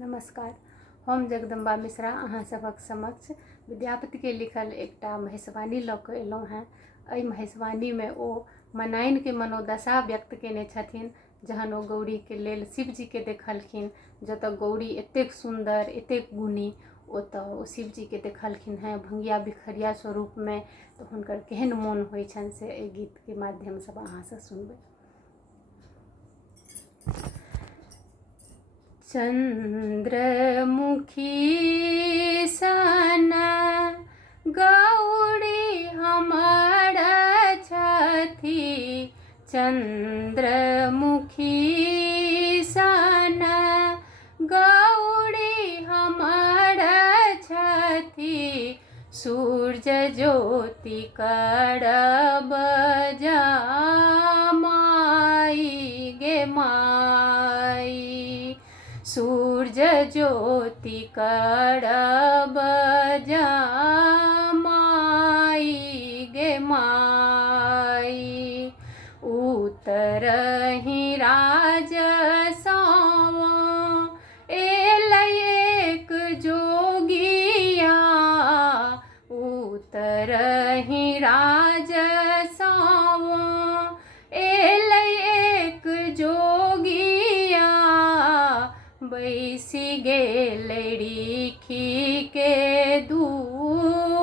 नमस्कार। हम जगदम्बा मिश्रा अहाँ सभक समक्ष विद्यापति के लिखल एकटा महिषवाणी लऽ कऽ एलहुँ हैं। एहि महिषवाणी में ओ मनाइन के मनोदशा व्यक्त केने छथिन जहन ओ गौरी के लेल शिव जी के देखलखिन, जतऽ गौरी एतेक सुंदर एतेक गुणी ओतऽ ओ शिव जी के देखलखिन हैं भंगिया बिखरिया स्वरूप में। तो हुनकर केहन मोन होइ छनि से एहि गीत के माध्यम से अहाँ से सुनबै। चंद्रमुखी सन गौरी हमर छथि, चंद्रमुखी सन गौरी हमर छथि, सूर्य ज्योति करब जमाई गे माई, सूर्य ज्योति करब जमाई गे माई, उतरहि राजसवा एल एक जोगिया, उतरहि राजसवा एल एक जोगिया, बैसी गेल रीखी के दुआरी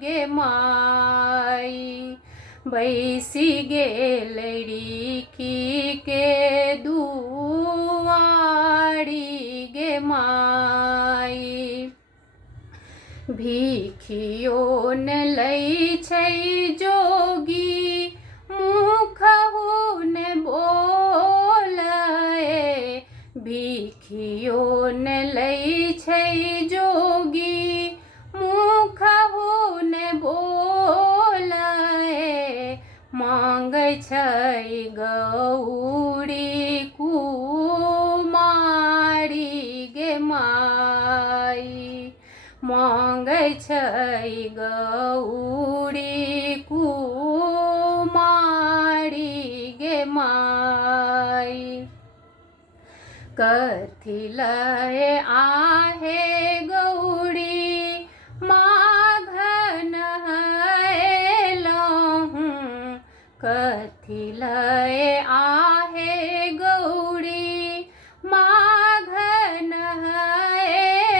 गे माई, बैसी गेल रीखी के दुआरी गे माई, भिखियो न लै छै जोगी मुखहु न बोलै, भिखियो न लै छै जोगी मुखहु न बोलै, मांगै छै गौरी कुमारी गे माई, मांगै छै गौरी कुमारी गे माई, कथी लए आहे गौरी माघ नहयलहुँ, कथी लए आहे गौरी माघ नहयलहुँ,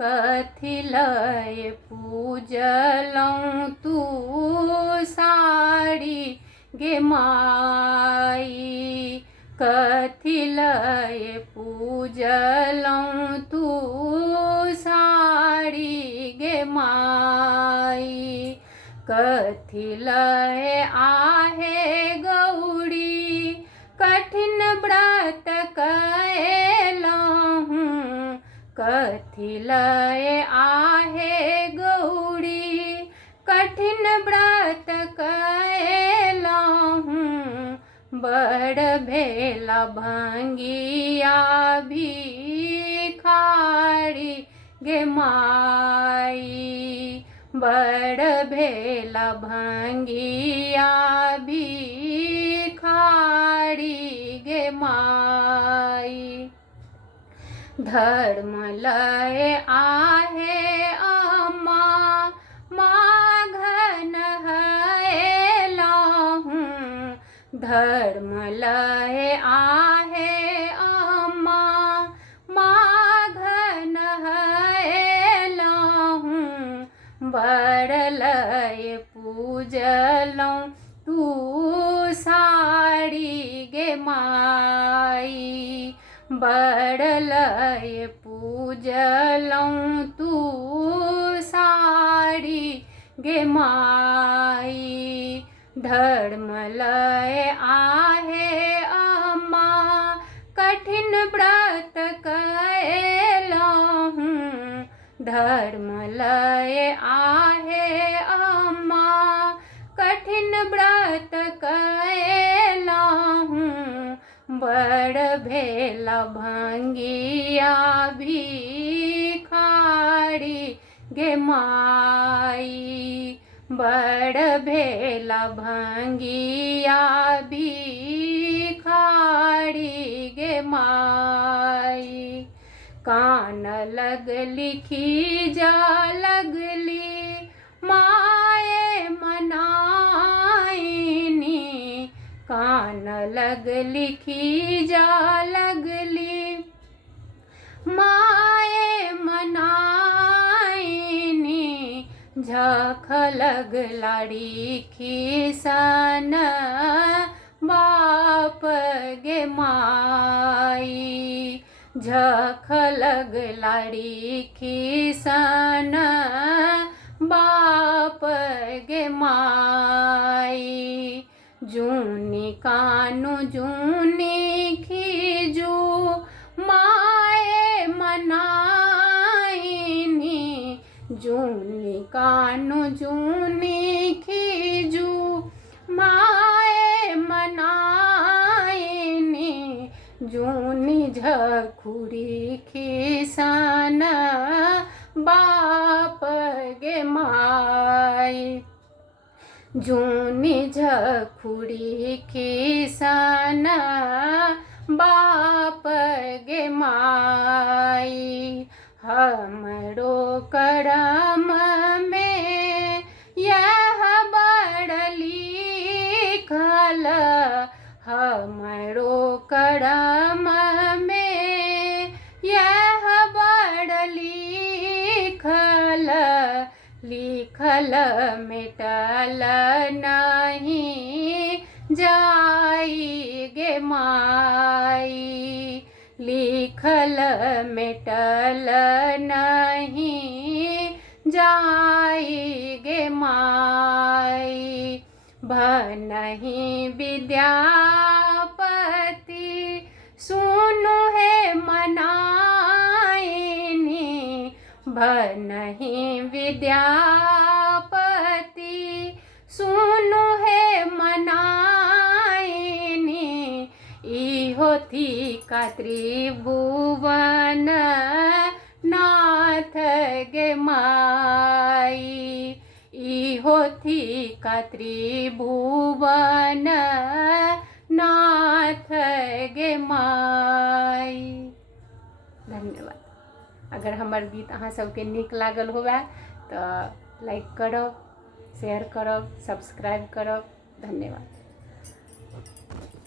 कथी लए पूजलहुँ तू साड़ी गे माई, कथी लए पूजलहुँ तू साड़ी गे माई, कथी लए आहे गौरी कठिन व्रत कएलहुँ, कथी लए आहे गौरी कठिन व्रत कएलहुँ, बड़ भेला भंगिया भिखारी गे माई, बड़ भेला भंगिया भिखारी गे माई, धर्म लए आहे अम्मा माघ नहयलहुँ, धर्म लए आहे अम्मा माघ नहयलहुँ, बड़ लए पूजलहुँ तू साड़ी गे माई, बड़ लए पूजलहुँ तू साड़ी गे माई, धर्म लए आहे अम्मा कठिन व्रत कएलहुँ, धर्म लए आहे अम्मा कठिन व्रत कएलहुँ, बड़ भेला भंगिया भिखारी गे माई, बड़ भेला भंगिया भिखारी गे गे माई। कान लगली खीजा लगली माए मनाइनी। कान लगली खीजा लगली माए मनाइनी। झख लग लाड़ी खिसन बाप गे माई। झख लग लाड़ी खिसन बाप गे माई। जूनी कानु जूनी खीजू माए मनाइनी। जूनी कानु जूनी खीजू माए मनाइनी। जूनी झखुरी खिसन बाप गे माई। जूनी झखुरी खिसन बाप गे माई। हमरो करम में यह बड़ लिखल। हमरो करम में यह बड़ लिखल। लिखल मिटल नहीं जाई गे माई। लिखल मिटल नहीं जाई गे माई। भनहि विद्यापति सुनु हे मनाइनी। भनहि विद्यापति सुनु हे मनाइनी। इहो थी का त्रिभुवन नाथ गे माई। इहो थी का त्रिभुवन नाथ गे माई। धन्यवाद। अगर हमर गीत अहाँ सबके नीक लागल होवे तो लाइक करब, शेयर करब, सब्सक्राइब करब। धन्यवाद।